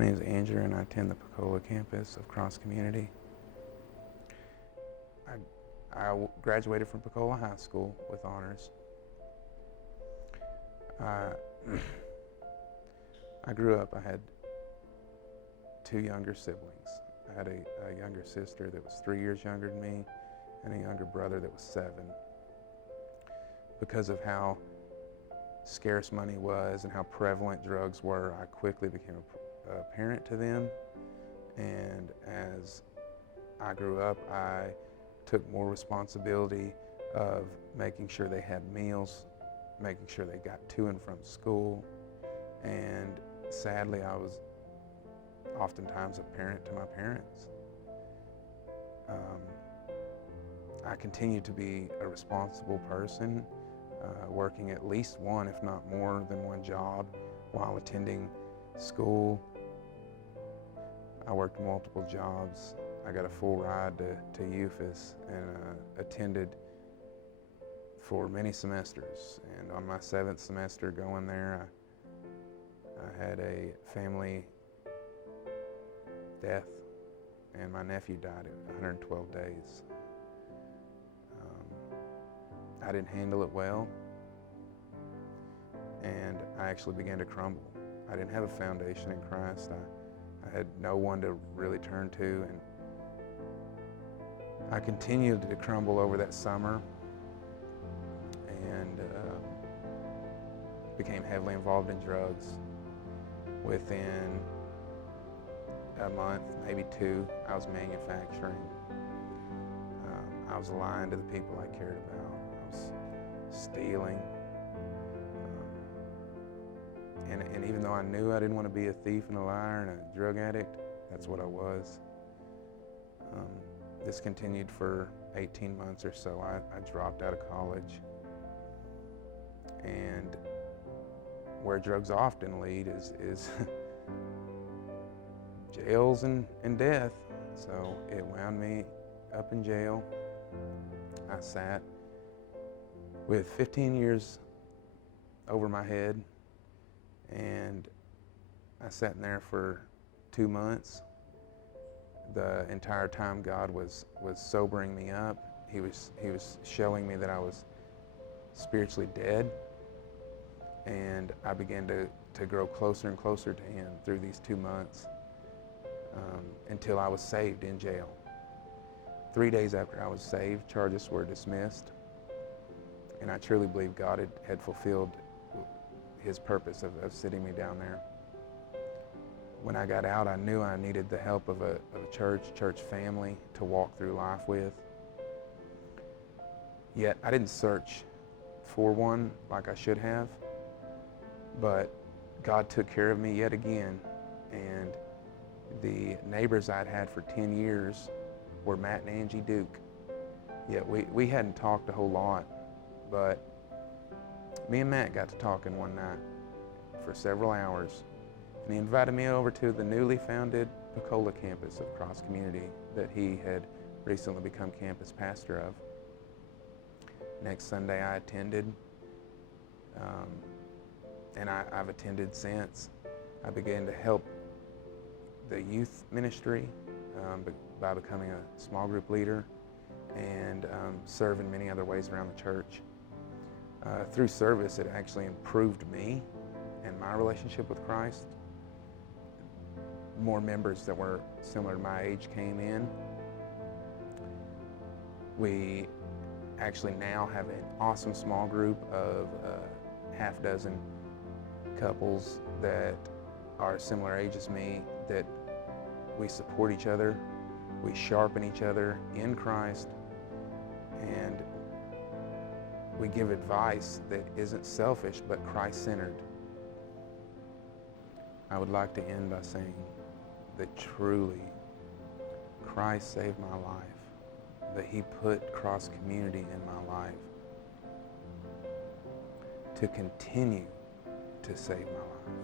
My name is Andrew, and I attend the Pensacola campus of Cross Community. I graduated from Pensacola High School with honors. I grew up, I had two younger siblings. I had a younger sister that was 3 years younger than me, and a younger brother that was 7. Because of how scarce money was and how prevalent drugs were, I quickly became a parent to them. And as I grew up, I took more responsibility of making sure they had meals, making sure they got to and from school. And sadly, I was oftentimes a parent to my parents. I continued to be a responsible person, working at least one, if not more than one job while attending school. I worked multiple jobs. I got a full ride to UFAS and attended for many semesters. And on my 7th semester going there, I had a family death, and my nephew died at 112 days. I didn't handle it well, and I actually began to crumble. I didn't have a foundation in Christ. I had no one to really turn to, and I continued to crumble over that summer and became heavily involved in drugs. Within a month, maybe 2, I was manufacturing. I was lying to the people I cared about. I was stealing. And even though I knew I didn't want to be a thief and a liar and a drug addict, that's what I was. This continued for 18 months or so. I dropped out of college. And where drugs often lead is jails and death. So it wound me up in jail. I sat with 15 years over my head, and I sat in there for 2 months. The entire time God was sobering me up. He was showing me that I was spiritually dead, and I began to grow closer and closer to Him through these 2 months until I was saved in jail. 3 days after I was saved, charges were dismissed, and I truly believe God had fulfilled His purpose of sitting me down there. When I got out, I knew I needed the help of a church family to walk through life with. Yet I didn't search for one like I should have, but God took care of me yet again, and the neighbors I'd had for 10 years were Matt and Angie Duke. Yet we hadn't talked a whole lot, but me and Matt got to talking one night for several hours, and he invited me over to the newly founded Pensacola campus of Cross Community that he had recently become campus pastor of. Next Sunday I attended, and I've attended since. I began to help the youth ministry by becoming a small group leader and serve in many other ways around the church. Through service, it actually improved me and my relationship with Christ. More members that were similar to my age came in. We actually now have an awesome small group of half dozen couples that are similar age as me, that we support each other, we sharpen each other in Christ, and we give advice that isn't selfish but Christ-centered. I would like to end by saying that truly Christ saved my life, that He put Cross Community in my life to continue to save my life.